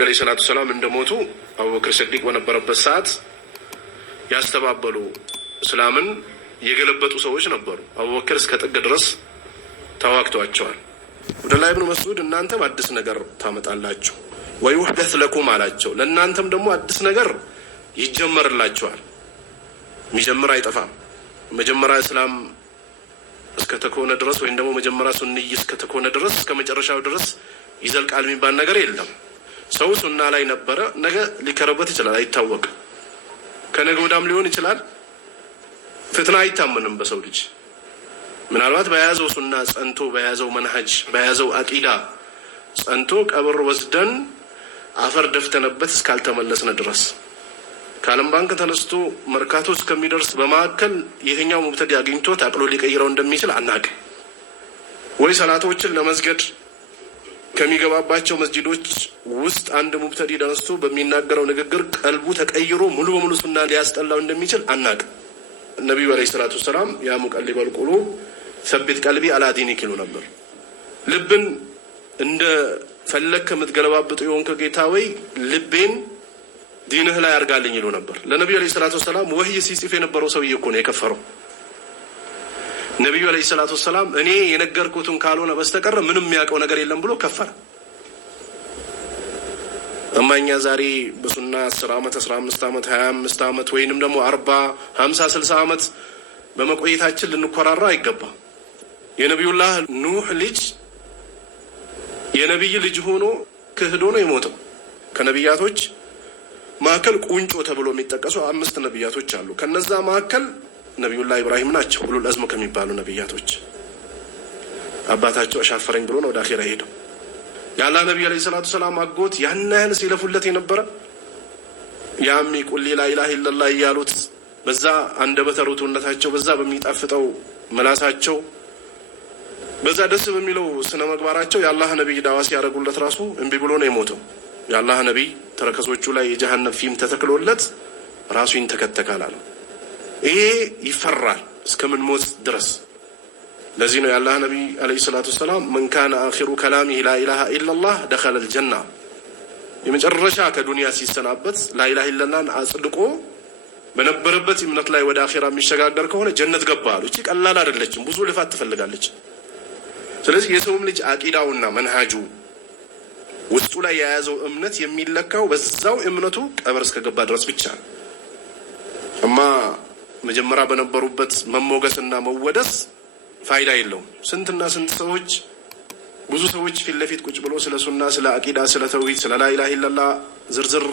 عليه الصلاة والسلام እንደሞቱ አቡበክር ሲዲቅ በነበረበት ሰዓት ያስተባበሉ እስላምን የገለበጡ ሰዎች ነበሩ። አቡበክር እስከ ጥግ ድረስ ተዋግተዋቸዋል። አብዱላህ ኢብኑ መስዑድ እናንተም አዲስ ነገር ታመጣላችሁ ወይ ወህደት ለኩም አላቸው። ለእናንተም ደግሞ አዲስ ነገር ይጀመርላችኋል። የሚጀምር አይጠፋም። መጀመሪያ እስላም እስከ ተኮነ ድረስ ወይም ደግሞ መጀመሪያ ሱንይ እስከ ተኮነ ድረስ እስከ መጨረሻው ድረስ ይዘልቃል የሚባል ነገር የለም። ሰው ሱና ላይ ነበረ፣ ነገ ሊከረበት ይችላል፣ አይታወቅም። ከነገ ወዳም ሊሆን ይችላል። ፍትና አይታመንም በሰው ልጅ። ምናልባት በያዘው ሱና ጸንቶ በያዘው መንሀጅ በያዘው አቂዳ ጸንቶ ቀብር ወስደን አፈር ደፍተነበት እስካልተመለስነ ድረስ ከዓለም ባንክ ተነስቶ መርካቶ እስከሚደርስ በማዕከል የትኛው ሙብተዲ አግኝቶት አቅሎ ሊቀይረው እንደሚችል አናውቅም። ወይ ሰላቶችን ለመስገድ ከሚገባባቸው መስጂዶች ውስጥ አንድ ሙብተዲ ተነስቶ በሚናገረው ንግግር ቀልቡ ተቀይሮ ሙሉ በሙሉ ሱና ሊያስጠላው እንደሚችል አናውቅም። ነቢዩ አለይሂ ሰላቱ ወሰላም ያ ሙቀሊበል ቁሉብ ሰቢት ቀልቢ አላ ዲኒክ ይሉ ነበር። ልብን እንደ ፈለክ የምትገለባብጡ የሆንክ ጌታ ወይ ልቤን ዲንህ ላይ አርጋልኝ ይሉ ነበር። ለነቢዩ አለይሂ ሰላቱ ወሰላም ወህይ ሲጽፍ የነበረው ሰውዬ እኮ ነው የከፈረው። ነቢዩ አለይሂ ሰላቱ ወሰላም እኔ የነገርኩትን ካልሆነ በስተቀር ምንም የሚያውቀው ነገር የለም ብሎ ከፈረ። እማኛ ዛሬ በሱና 10 ዓመት 15 ዓመት 25 ዓመት ወይንም ደግሞ 40 50 60 ዓመት በመቆየታችን ልንኮራራ አይገባም። የነቢዩላህ ኑህ ልጅ የነቢይ ልጅ ሆኖ ክህዶ ነው የሞተው። ከነቢያቶች ማዕከል ቁንጮ ተብሎ የሚጠቀሱ 5 ነቢያቶች አሉ። ከነዛ ማዕከል ነቢዩላህ ኢብራሂም ናቸው። ኡሉል አዝም ከሚባሉ ነቢያቶች አባታቸው አሻፈረኝ ብሎ ነው ወደ አኺራ ሄደው። የአላህ ነቢይ አለይሂ ሰላቱ ሰላም አጎት ያን ያህል ሲለፉለት የነበረ ያሚ ቁሊ ላ ኢላሀ ኢለላህ እያሉት በዛ አንደበተ ርቱዕነታቸው በዛ በሚጣፍጠው ምላሳቸው በዛ ደስ በሚለው ስነ ምግባራቸው የአላህ ነቢይ ዳዋ ሲያደርጉለት ራሱ እምቢ ብሎ ነው የሞተው። የአላህ ነቢይ ተረከዞቹ ላይ የጀሃነም ፊም ተተክሎለት ራሱ ይንተከተካል አለ። ይሄ ይፈራል እስከምን ሞት ድረስ። ለዚህ ነው የአላህ ነቢይ አለይሂ ሰላቱ ወሰላም መን ካነ አኺሩ ከላሚሂ ላ ኢላሀ ኢለላህ ደኸለል ጀና፣ የመጨረሻ ከዱንያ ሲሰናበት ላ ኢላሀ ኢለላህን አጽድቆ በነበረበት እምነት ላይ ወደ አኺራ የሚሸጋገር ከሆነ ጀነት ገባ አሉ። እቺ ቀላል አይደለችም፣ ብዙ ልፋት ትፈልጋለች። ስለዚህ የሰውም ልጅ አቂዳውና መንሃጁ ውስጡ ላይ የያዘው እምነት የሚለካው በዛው እምነቱ ቀብር እስከገባ ድረስ ብቻ ነው። እማ መጀመሪያ በነበሩበት መሞገስና መወደስ ፋይዳ የለውም። ስንትና ስንት ሰዎች ብዙ ሰዎች ፊት ለፊት ቁጭ ብሎ ስለ ሱና፣ ስለ አቂዳ፣ ስለ ተውሂድ፣ ስለ ላ ኢላሀ ኢለላህ ዝርዝር